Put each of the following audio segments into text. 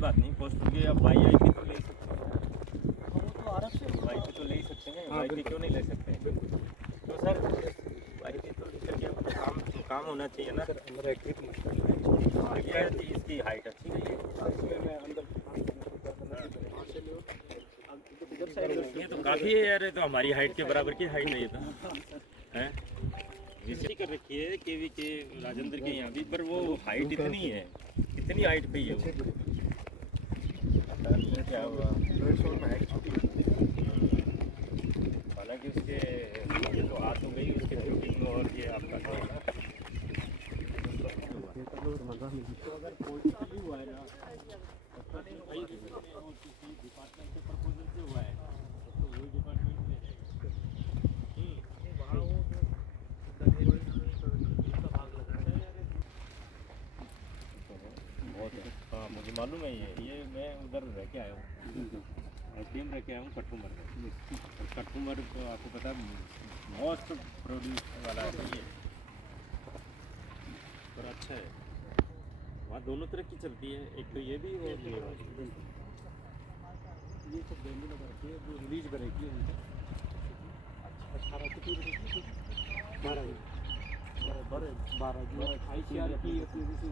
बात नहीं, पोस्टर की अब वाई आई पी तो ले सकते हैं, वो तो आरब से वाई पी तो ले ही सकते हैं, हाँ, वाई पी बिल्कुल। क्यों नहीं ले सकते हैं? तो सर वाई पी तो सर क्या काम होना चाहिए ना। सर अंदर एक ट्रिप मशीन हाँ, ये इसकी हाइट अच्छी नहीं है, इसमें मैं अंदर ये तो काफ़ी है यार, ये तो हमारी हाइट के बराबर की हाइट नहीं है तो हैं जिसकी कर रखी है केवी के राजेंद्र के यहाँ भी, पर वो हाइट इतनी है, कितनी हाइट पे ही है वो, क्या हुआ हालांकि उसके ये तो आ तो गई उसके फिटिंग और ये आपका तो अगर कोई भी हुआ है ना भाई डिपार्टमेंट के प्रपोजल से हुआ है तो वही डिपार्टमेंट में वहाँ वो बहुत है। हाँ मुझे मालूम है ये मैं उधर रह के आया हूँ, एटीएम रह के आया हूँ कठुमर में, और कठुमर तो आपको पता है मोस्ट प्रोड्यूस वाला है ये, पर अच्छा है वहाँ दोनों तरह की चलती है, एक तो ये भी और ये वाली। ये सब बैंड लगा रखी है जो रिलीज करेगी उनका 18 की 12 जो ICR की अपनी जैसे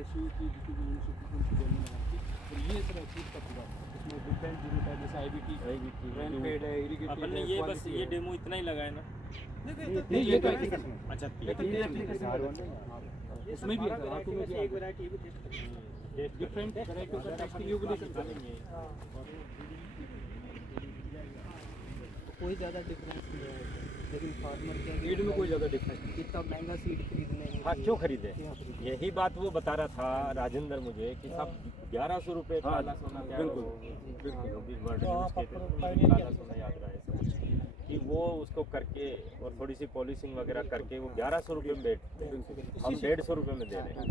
SU की जितनी भी यूनिवर्सिटी की बैंड लगा रखी है, और ये सब एक्टिव का पूरा इसमें डिफरेंट यूनिट है जैसे IBT रेनफेड है इरिगेटेड अपन ने ये बस ये डेमो इतना ही लगाया ना। नहीं ये तो अच्छा इसमें भी है धातु में भी एक वैरायटी भी डिफरेंट वैरायटी का टेस्टिंग यूबिलेशन करेंगे। कोई ज़्यादा डिफरेंस नहीं है, लेकिन फार्मर क्या सीड में कोई ज़्यादा डिफरेंस नहीं। इतना महंगा सीड खरीदने के हाँ लिए क्यों खरीदे, क्यों खरीदे? यही बात वो बता रहा था राजेंद्र मुझे कि सब 1100 रुपये काला सोना क्या बिल्कुल, जो भी वर्ड तो यूज़ आप किए थे, अपना मुझे pioneer काला क्या सोना याद रहा है सब, कि वो उसको करके और थोड़ी सी पॉलिशिंग वगैरह करके वो 1100 रुपये में बेचते हैं, हम 150 रुपये में दे रहे हैं।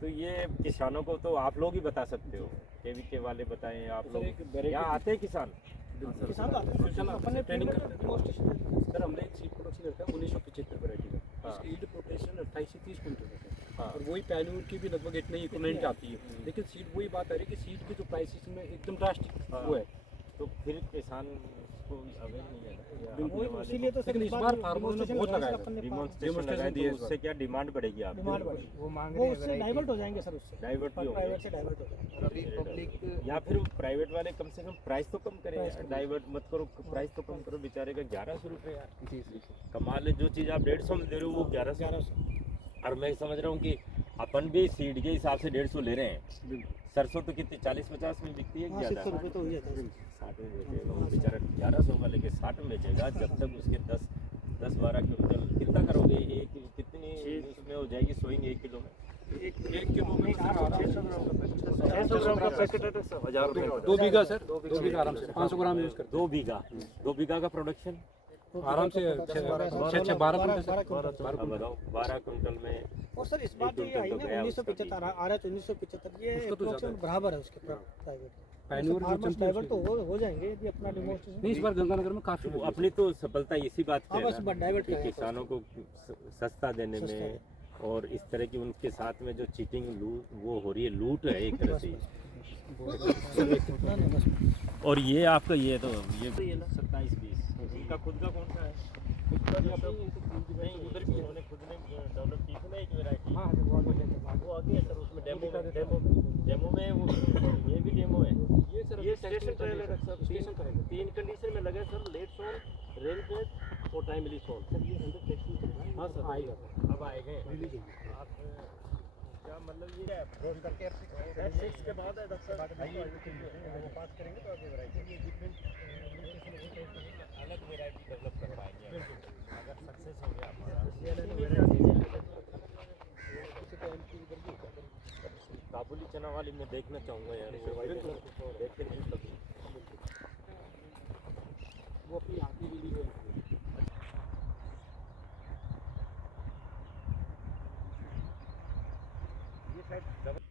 तो ये किसानों को तो आप लोग ही बता सकते हो, केवीके वाले बताएं आप लोग, यहाँ आते हैं किसान किसान तो आते हैं, अपन ने ट्रेनिंग ट्रेनिंग करते हैं सर, हमने एक सीड प्रोडक्शन करता है 1975 वैरायटी का, हाँ। इसकी ईल्ड पोटेंशियल 28 से 30 क्विंटल होता है, हाँ। और वही पैनूर की भी लगभग इतनी ही इक्विपमेंट आती है, लेकिन सीड वही बात आ रही है कि सीड की जो प्राइसेस में एकदम ड्रास्टिक हाँ। वो है, तो फिर किसान को अवेयर नहीं है ना, बिल्कुल। या इसीलिए तो लेकिन इस बार फार्मर्स ने बहुत लगाया था। डिमॉन्स्ट्रेशन लगाए तो उससे क्या डिमांड बढ़ेगी आपकी, डिमांड बढ़ी, वो उससे डाइवर्ट हो जाएंगे सर, उससे डाइवर्ट भी होंगे। प्राइवेट से डाइवर्ट हो जाएंगे। पब्लिक या फिर प्राइवेट वाले कम से कम प्राइस तो कम करें यार, डाइवर्ट मत करो, प्राइस तो कम करो, बेचारे का 1100 रुपये यार कमाल है, जो चीज़ आप 150 में दे रहे हो वो 1100। और मैं समझ रहा हूँ कि अपन भी सीड के हिसाब से 150 ले रहे हैं, सरसों तो कितनी 40-50 में बिकती है हाँ, ज़्यादा 70 रुपये तो हो जाता है। 60 में बेचेगा वो बेचारा, 1100 का लेके 60 में बेचेगा, जब तक उसके 10-12 क्विंटल कितना करोगे, एक कितनी उसमें हो जाएगी सोइंग 1 किलो में, एक किलो में 600 ग्राम का पैकेट है सर, 1000 रुपये 2 बीघा सर, 2 बीघा आराम से 500 ग्राम यूज़ करते 2 बीघा का प्रोडक्शन, हैं आराम से 6-12 क्विंटल सर, अब बताओ 12 क्विंटल में। और सर इस बार जो ये आई ना 1975 आ रहा है, 1975 ये उसका तो ज़्यादा approximate बराबर है उसके प्राइवेट पैनूर जो चलती है डाइवर्ट तो हो जाएंगे यदि अपना डिमॉन्स्ट्रेशन नहीं, इस बार गंगानगर में काफ़ी तो अपनी तो सफलता इसी बात पे हाँ, है बस ना, डाइवर्ट कि करें किसानों को सस्ता देने में, और इस तरह की उनके साथ में जो चीटिंग वो हो रही है, लूट है एक तरह से। और ये आपका ये तो ये ना 27-20 इनका खुद का कौन सा है, खुद का जो नहीं उधर भी उन्होंने खुद ने डेवलप की थी ना एक वैरायटी, हाँ वो आगे है सर, उसमें डेमो में वो ये भी डेमो है, ये सर ये स्टेशन ट्रायल है सर, स्टेशन ट्रायल 3 कंडीशन में लगा सर, लेट सोन, रेन फेड और टाइमली सोन सर, ये अंदर टेस्टिंग हाँ सर आएगा अब आएंगे रिलीज होगी। आप क्या मतलब ये F6 के बाद है डॉक्टर वो पास करेंगे तो आगे वैरायटी ये डिफरेंट अलग वैरायटी डेवलप कर पाएंगे अगर सक्सेस हो गया हमारा। काबुली चना वाली मैं देखना चाहूँगा यार, देख के नहीं कभी वो अपनी आती रिलीज होगी। ये शायद डबल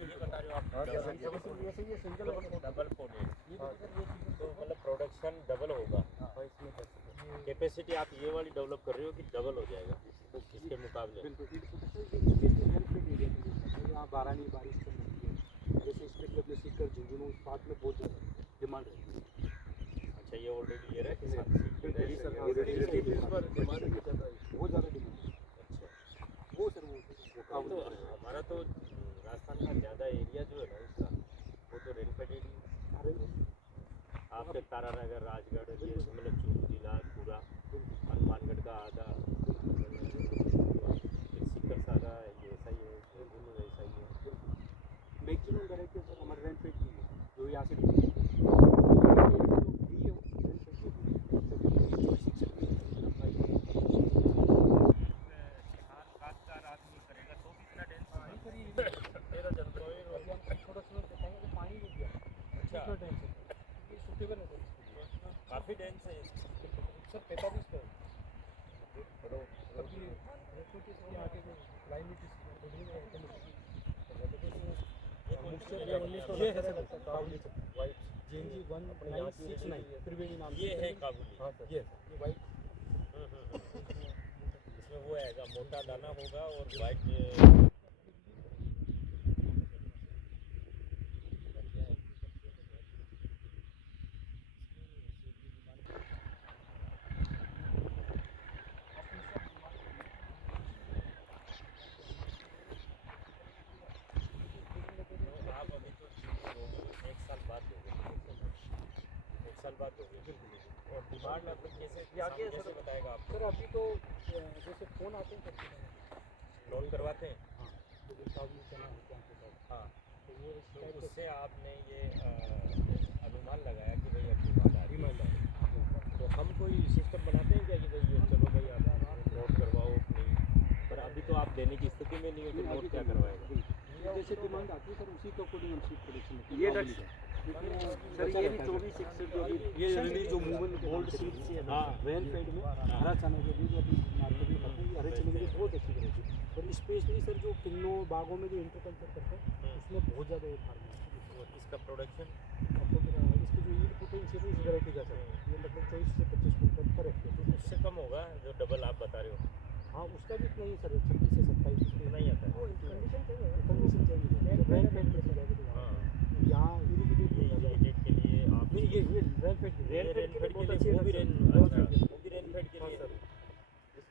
ये बता रहे हो आप, ये सिंगल डबल फोल्डेड, तो मतलब प्रोडक्शन डबल होगा, कैपेसिटी आप ये वाली डेवलप कर रहे हो कि डबल हो जाएगा। इसके मुकाबले बिल्कुल ईट प्रोटेक्शन ये स्पेशली रेनफेड एरिया के लिए होता है। यहाँ बारानी बारिश कम होती है, जैसे स्पेशली अपने सीकर झुंझुनू उस पार्ट में बहुत ज़्यादा डिमांड रहती है। अच्छा ये ऑलरेडी ले रहा है किसान बिल्कुल सीख सर, रहा है। ऑलरेडी इसकी इस बार डिमांड भी ज़्यादा है, बहुत ज़्यादा डिमांड है। अच्छा वो सर वो तो काबुली हमारा तो राजस्थान का ज़्यादा एरिया जो है ना इसका वो तो रेनफेड एरिया आपके तारानगर राजगढ़ ये मतलब चूरू जिला पूरा हनुमानगढ़ का आधा सीकर सारा ये ऐसा ही है झुंझुनू ऐसा ही है। मैक्सिमम वैरायटी सर हमारे रेनफेड की है जो यहाँ से किसान काश्तकार आदमी करेगा तो भी इतना डेंस तेरा जनता थोड़ा सा बताएंगे तो पानी नहीं दिया अच्छा कितना टाइम से ये सुटेबल है काफ़ी डेंस है सर 45 का अभी रेनफेड के आगे जो क्लाइमेट ये है सर काबुली वाइट जेएनजी 1969 त्रिवेणी नाम ये है काबुली हाँ सर ये वाइट इसमें वो आएगा मोटा दाना होगा और वाइट आप अभी तो एक साल बाद दोगे एक साल बाद दोगे और डिमांड मतलब कैसे कैसे बताएगा आप सर अभी तो जैसे फ़ोन आते हैं सबके लोन करवाते हैं हाँ तो जो काबुली चना होता है आपके पास हाँ तो वो इस तो टाइप उससे आपने ये अनुमान लगाया कि भाई अब डिमांड आ रही है तो हम कोई सिस्टम बनाते हैं क्या कि भाई ये चलो भाई आप नोट करवाओ नहीं पर अभी तो आप देने की स्थिति में नहीं हो तो नोट क्या करवाएगा जैसे डिमांड आती है सर उसी के अकॉर्डिंग हम सीट प्रोडक्शन ये सर ये भी 24 जो ये रिलीज जो मूवमेंट गोल्ड सीड्स है ना हाँ। रेन फेड में हरा चना के लिए जो अभी मार्केट में करते हैं ये हरे चने के लिए बहुत अच्छी वैरायटी है और स्पेशली सर जो किन्नों बागों में जो इंटरकल्चर करते हैं उसमें बहुत ज़्यादा ये फार्मिंग है और इसका प्रोडक्शन इसकी जो ईल्ड पोटेंशियल है इस वैरायटी का सर ये लगभग 24 से 25 क्विंटल पर हेक्टेयर है। उससे कम होगा जो डबल आप बता रहे हो हाँ उसका भी इतना ही सर 26 से 27 इतना ही आता है कंडीशन चेंज चेंज है रेन फेड में से जाएगा तो हाँ यहाँ इरिगेटेड ये इरिगेट के लिए आप नहीं ये रेन फेड ये रेनफेड के लिए वो भी रेन अच्छा वो भी रेनफेड के लिए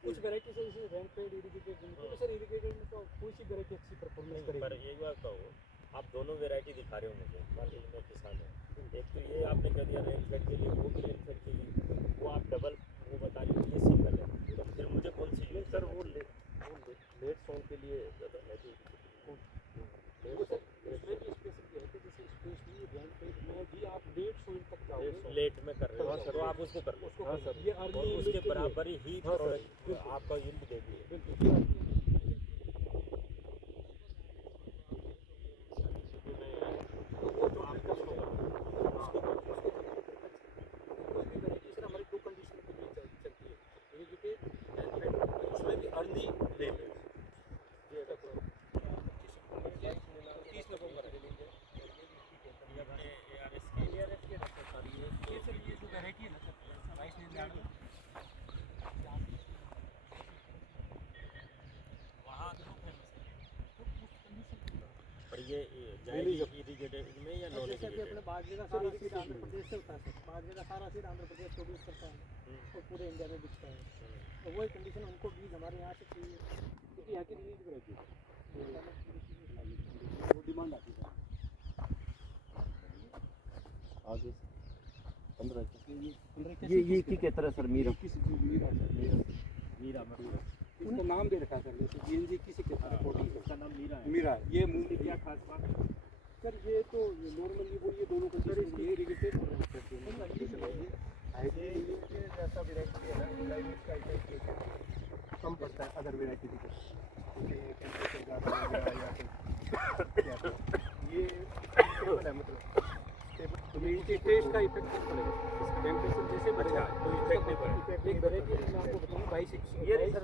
कुछ वैरायटी से जैसे रेन फेड इरिगेटेड तो सर इरिगेटेड में तो कोई सी वैरायटी अच्छी परफॉर्मेंस पर करेगी एक बात कहो आप दोनों वैरायटी दिखा रहे हो मुझे मान लीजिए मैं किसान हूँ एक तो ये आपने कह दिया रेनफेड के लिए वो भी रेनफेड के लिए वो आप डबल वो बता रहे हो ये सिंगल है तो फिर मुझे कौन सी यूज सर वो लेट सॉन्ग के लिए ज़्यादा है जो सर इसमें भी स्पेसिफिक है कि जैसे स्पेशली रेन फेड में भी आप लेट सोइंग तक जाओगे लेट में कर रहे हो तो आप उसको कर लो हाँ सर ये और अर्ली उसके बराबर ही हाँ सर, प्रोडक्ट आपका यील्ड देगी पर ये जाएगी इरिगेटेड में या नॉन जैसे कि अपने इरिगेटेड बाजरे का सारा सीड आंध्र प्रदेश से होता है सर बाजरे का सारा सीड आंध्र प्रदेश प्रोड्यूस करता है और पूरे इंडिया में बिकता है तो वही कंडीशन उनको बीज हमारे यहाँ से चाहिए क्योंकि यहाँ की रिलीज वैरायटी है वो डिमांड आती है आगे 15 ये की कहता है सर मीरा किस मीरा मीरा मतलब उसका नाम दे रखा है सर जैसे जीएनजी किसी कहता है कोडिंग उसका नाम मीरा है मीरा ये मूंग क्या खास बात सर ये तो नॉर्मली वो ये दोनों को सर ये रिलेटेड जैसा वैरायटी है ना क्लाइमेट का इफेक्ट कम पड़ता है अदर वैरायटी की टेम्परेचर ज़्यादा हो गया या फिर ये स्टेबल है मतलब तो इसके टेस्ट का इफेक्ट नहीं पड़ेगा इसका टेम्परेचर जैसे बढ़ेगा तो इफेक्ट नहीं पड़ेगा एक वैरायटी मैं आपको बताऊँ 22 ये सर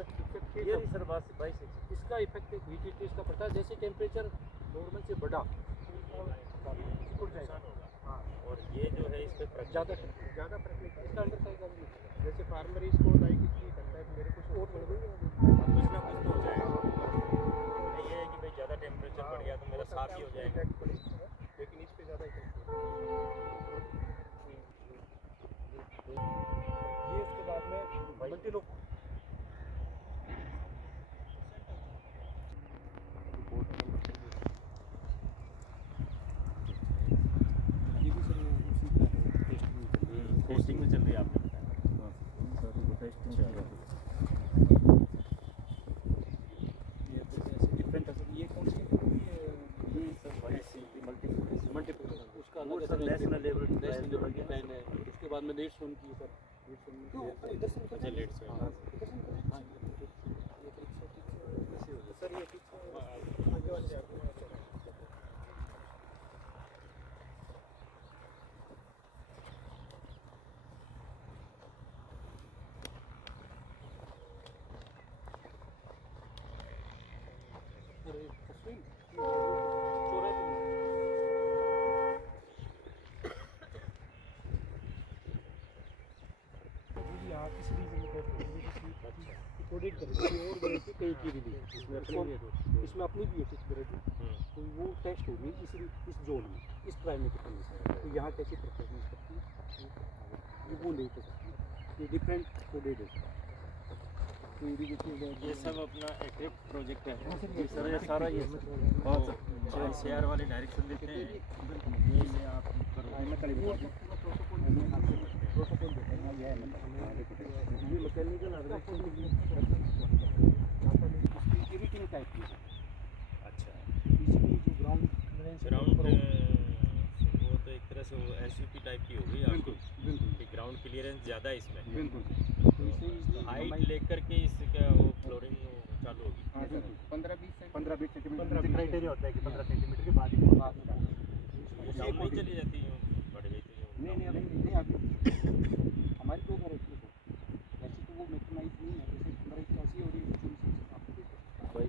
22 इसका इफेक्ट हीट टेस्ट का पड़ता है जैसे टेम्परेचर नॉर्मल से बढ़ा उड़ जाएगा हाँ और ये जो है इस पे ज़्यादा प्रेफरेंस इसका अंडर साइज जैसे फार्मर इसको लाइक इसकी मेरे कुछ और बढ़ गई कुछ ना कुछ तो हो जाएगा। ये है कि भाई ज़्यादा टेम्परेचर बढ़ गया तो मेरा साफ ही हो जाएगा। लेकिन इस पे ज़्यादा इफेक्ट ये उसके बाद में मल्टी लोग ये भी सर उसी का है टेस्टिंग में चल रही है। टेस्टिंग में चल रही है आपने बताया। ये तो ऐसे डिफरेंट है सर। ये कौन सी ये सर मल्टीपल उसका अलग है सर। नेशनल लेवल की ब्रांड है। उसके बाद में लेट्स ऑन की सर। लेट्स ऑन में इधर से अच्छा लेट से हाँ सर ये पीछे आगे वाले जाते हैं। अरे अश्विन चौराहे पे यहाँ की सीरीज में कोडेड करेंगे और वैरायटी कई की भी दी इसमें अपनी भी है कुछ वैरायटी तो वो टेस्ट होगी इस जोन में इस प्राइमरी की कंडीशन तो यहाँ कैसी परफॉर्मेंस करती है ये वो नहीं कर सकती ये डिफरेंट कोडेड है तो ये सब अपना एक्टिव प्रोजेक्ट है। ये सर ये सारा ये शेयर वाले डायरेक्शन देते हैं। ये आप ये मैकेनिकल इरिटेटिंग टाइप की है। अच्छा इसमें जो ग्राउंड ग्राउंड वो तो एक तरह से वो एसयूपी टाइप की होगी आपकी कि ग्राउंड क्लियरेंस ज़्यादा है इसमें। हाइट लेकर के इसका वो फ्लोरिंग चालू होगी। 15-20 सेंटीमीटर क्राइटेरिया होता है कि 15 सेंटीमीटर के बाद ही डाउन नहीं चली जाती यूँ बढ़ गई तो यूँ नहीं हमारी दो वैरायटी है वैसे तो वो मेकनाइज नहीं है। जैसे 1581 और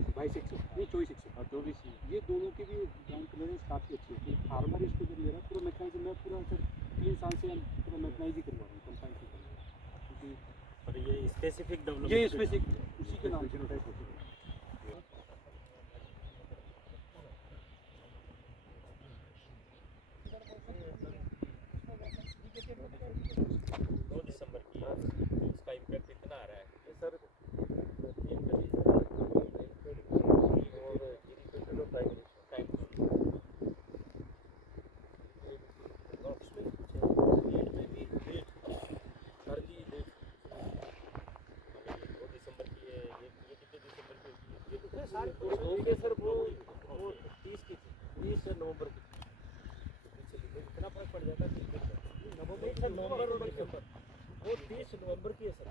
ये 24 ये दोनों की भी ग्राउंड क्लियरेंस काफ़ी अच्छी है। फार्मर इसको जब ले रहा है पूरा मेकनाइज मैं पूरा सर 3 साल से पूरा मेकनाइज ही करवा रहा हूँ कंपाइन से क्योंकि और ये स्पेसिफिक डेवलपमेंट ये स्पेसिफिक उसी के नाम से होता है। दिसंबर की है तो उसका इम्पैक्ट इतना आ रहा है सर सर वो 30 नवंबर की इतना फर्क पड़ जाता है नवंबर और दिसंबर वो 30 नवंबर की है सर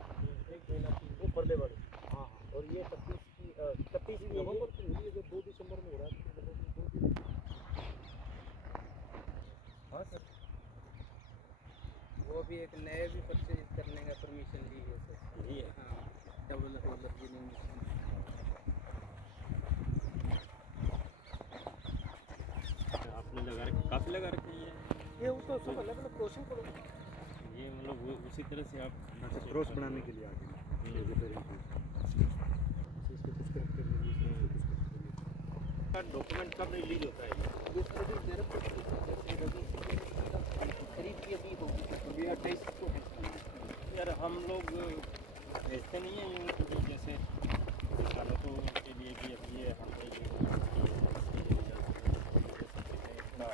एक महीना की वो परले वाली हाँ और ये 31 नवंबर की हुई है जो 2 दिसंबर में हो रहा है हाँ सर वो भी एक नए भी परचेज करने का परमिशन ली है सर। यही है। हाँ डबल गिनिंग आपने लगा रखी काफ़ी लगा रखी है ये वो तो सब अलग अलग क्रॉसिंग करो ये मतलब उसी तरह से आप क्रॉस बनाने के लिए आगे डॉक्यूमेंट कब रिलीज होता है खरीद की अभी होगी अभी 28 को है। यार हम लोग भेजते नहीं हैं यूँ कि जैसे किसानों के लिए कि अब ये हमने ये इसका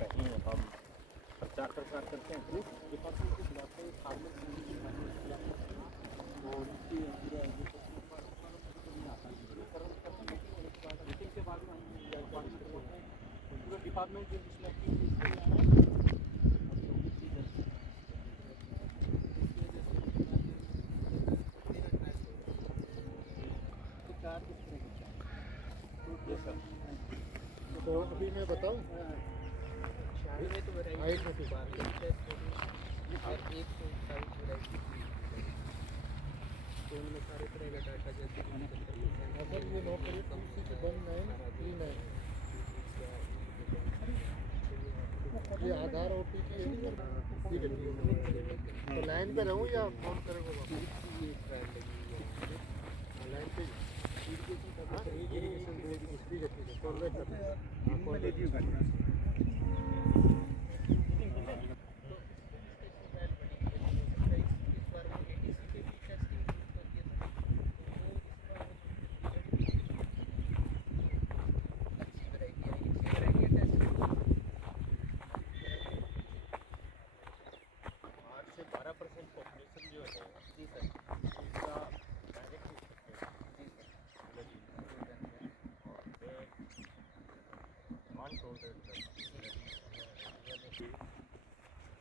कहीं हम प्रचार प्रसार करते हैं डिपार्टमेंट को बुलाते हैं फार्मर और इसकी मीटिंग के बाद में हम पूरा डिपार्टमेंट जो जिसमें तो अभी मैं बताऊँ हाइट में तो बार तो उनमें सारे तरह का डाटा जैसे अगर ये नोट करिए 1939 ये आधार ओ टी पी तो लाइन पे रहूँ या फोन करेंगे मैं ले दी गाड़ी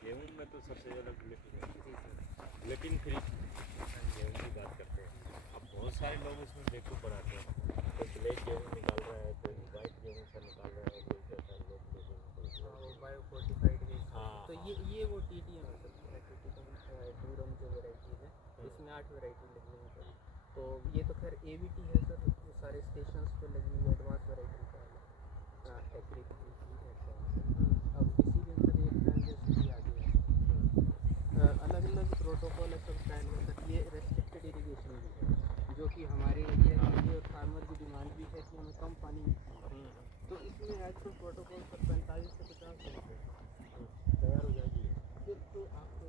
गेहूँ में तो सबसे ज़्यादा ग्लूटेन फ्री गेहूँ की बात करते हैं। अब बहुत सारे लोग उसमें बेवकूफ़ बनाते हैं, कोई ब्लैक गेहूँ निकाल रहा है, कोई वाइट गेहूँ का निकाल रहा है, कोई कहता है लोग बायो फोर्टिफाइड गेहूं। हाँ तो ये वो TDM है सर, टूरम जो वैरायटी है, इसमें 8 वैरायटी लगी हुई है। तो ये तो खैर AVT है सर, वो सारे स्टेशंस पे लगी हुई एडवांस वैरायटी का है। एग्री अब इसी के अंदर एक ब्रांड जैसे भी आ गया है। अलग अलग प्रोटोकॉल है सब ब्रांड में सर। ये रेस्ट्रिक्टेड इरीगेशन भी है, जो कि हमारे एरिया के लिए और फार्मर की डिमांड भी है कि हमें कम पानी तो इसमें एज पर प्रोटोकॉल पर 45 से 50 दिन तैयार हो जाएगी। फिर तो आपको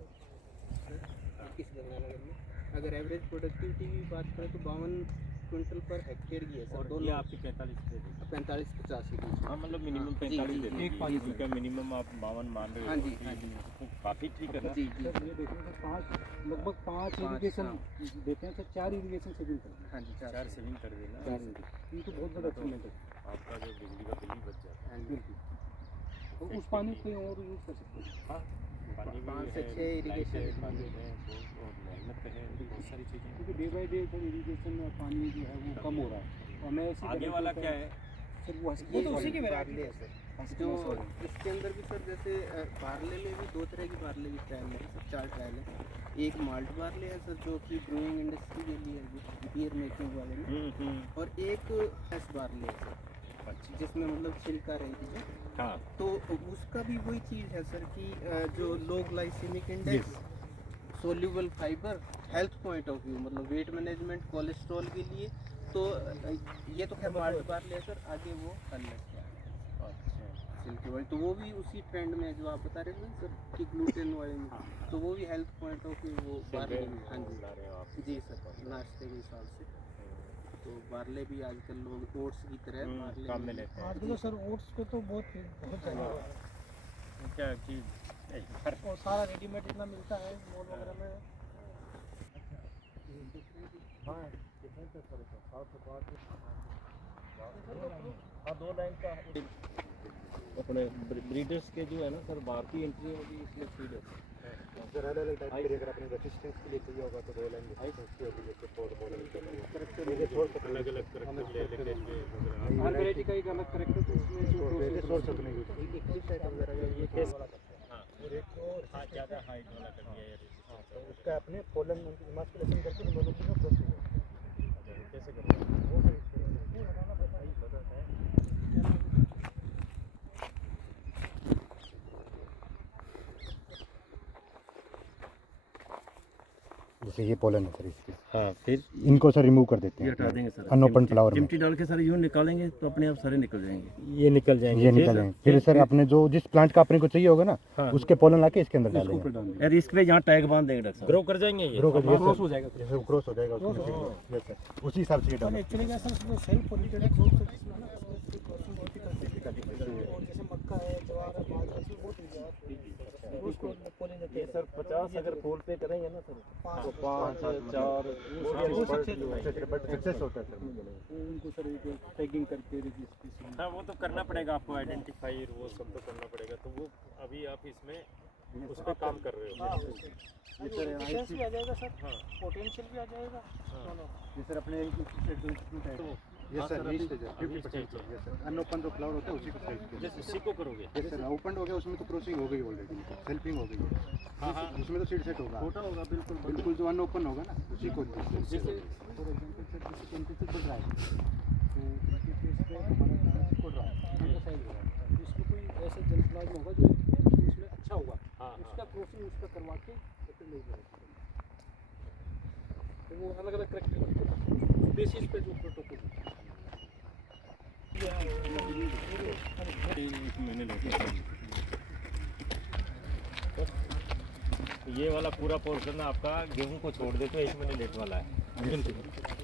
किस गंगानगर में अगर एवरेज प्रोडक्टिविटी की बात करें तो 52 क्विंटल पर हेक्टेयर की है सर। और दोनों ये आपकी 45 दे देगी। 45-50 के बीच। हाँ मतलब मिनिमम हाँ, जी, 45 दे जी, देगी। एक पानी का मिनिमम आप 52 मान रहे हो। हाँ जी, हाँ जी। तो काफ़ी ठीक है ना। जी जी सर ये देखिए सर लगभग पाँच इरिगेशन देते हैं सर, 4 इरिगेशन सेविंग करते हैं। हाँ जी 4 सेविंग कर देना। 4 ये तो बहुत बड़ा अचीवमेंट है आपका जो बिजली का बिल ही बच जाता है। बिल्कुल। और उस पानी को कहीं और यूज़ कर सकते हैं। हाँ पानी भी 5 से है, 6 लाइट इरीगेशन है, पानी है, बहुत और मेहनत है, बहुत सारी चीज़ें। क्योंकि day by day sir irrigation में पानी जो है वो कम हो रहा है और मैं इसी आगे वाला क्या है? सर वो ये तो उसी के बारले है सर। जो इसके अंदर भी सर जैसे बारले में भी 2 तरह की बारले की ट्रायल है सर, 4 ट्रायल है। एक माल्ट बारले है सर, जो कि ब्रूइंग इंडस्ट्री के लिए है, बियर मेकिंग वाले में। और एक हैश बारले है सर, जिसमें मतलब छिलका रहती है। हाँ तो उसका भी वही चीज़ है सर कि जो low glycaemic index, soluble fibre, health point of view मतलब वेट मैनेजमेंट, कोलेस्ट्रॉल के लिए। तो ये तो खैर माल्ट बारले है सर। आगे वो कलर क्या है सिल्की वाली, तो वो भी उसी ट्रेंड में है जो आप बता रहे थे सर कि ग्लूटेन वाले में। तो वो भी हेल्थ पॉइंट ऑफ व्यू वो बारले में। हाँ जी ला रहे हो आप। जी सर, नाश्ते के हिसाब से। तो बारले भी आजकल लोग ओट्स की तरह बारले काम में लेते हैं। आजकल तो सर ओट्स पे तो बहुत चल रहा है क्या चीज़ और सारा रेडीमेड इतना मिलता है मॉल वगैरह में। हाँ हाँ 2 लाइन का अपने ब्रीडर्स के जो है ना सर, बाहर की एंट्री होगी इसलिए फीड है सर। अलग अलग टाइप की अगर अपने रेसिस्टेंस के लिए चाहिए होगा तो 2 लाइन हाई होती होगी, जैसे फोर बॉलर करेक्टर ये छोड़ सकते अलग अलग करके हर वैरायटी का एक अलग करेक्टर तो उसमें छोड़ सकते हैं। ये केस हाँ ज़्यादा हाइट वाला कर दिया यार। तो उसका अपने पोलन इमास्कुलेशन करके हम लोगों की प्रोसेस है। कैसे करते हैं? वो फिर वो लगाना पड़ता है। जैसे ये पोलन है सर इसके, हाँ फिर इनको सर रिमूव कर देते ये हैं हटा देंगे सर। अनओपन फ्लावर में। चिमटी डाल के सर यूँ निकालेंगे तो अपने आप सारे निकल जाएंगे। ये निकल जाएंगे। ये निकलेंगे फिर सर अपने जो जिस प्लांट का अपने को चाहिए होगा ना हाँ। उसके पोलन लाके इसके अंदर डालेंगे। यार इस पे यहाँ टैग बांध देंगे डॉक्टर साहब। ग्रो कर जाएंगे ये। ग्रो कर क्रॉस हो जाएगा। जैसे क्रॉस हो जाएगा उसमें यस सर, उसी हिसाब से ये डालेंगे। एक्चुअली क्या सर जो सेल्फ पोलिनेटेड फ्रूट्स है जिसमें ना उसकी क्रॉसिंग बहुत ही करते हैं। और जैसे मक्का है, ज्वार है, बाजरा है, बहुत ही उसको पोलिनेट ये सर 50 अगर फूल पे करेंगे ना सर तो 5 4 बट सक्सेस होता है सर। उनको सर एक टैगिंग करके रजिस्ट्रेशन। हाँ वो तो करना पड़ेगा आपको, आइडेंटिफाई वो सब तो करना पड़ेगा। तो वो अभी आप इसमें उस पर काम कर रहे हो। पोटेंशियल भी आ जाएगा सर। हाँ पोटेंशियल भी आ जाएगा दोनों। ये सर अपने इंस्टीट्यूट है ये हाँ सर सर, 20% अभी 50% ये सर अनओपन जो फ्लावर होता है उसी को साइज किया। जैसे इसी को करोगे। ये सर ओपन हो गया उसमें तो क्रॉसिंग हो गई ऑलरेडी, सेल्फिंग हो गई। हाँ हाँ उसमें तो सीड सेट होगा, छोटा होगा बिल्कुल। बिल्कुल जो अनओपन होगा ना उसी को। जैसे फॉर एग्जांपल सर जैसे टेम्परेचर बढ़ रहा है तो टेम्परेचर पे हमारा दाना सिकुड़ रहा है, साइज हो रहा है, तो इसमें कोई ऐसा जल प्लाज्मा होगा जो उसमें अच्छा होगा, हाँ उसका क्रॉसिंग उसका करवा के फिर ले जाएगा। तो वो अलग अलग करेक्टर करते हैं। बेसिस पे जो प्रोटोकॉल एक महीने लेते हैं। ये वाला पूरा पोर्शन आपका गेहूं को छोड़ दे तो 1 महीने लेट वाला है।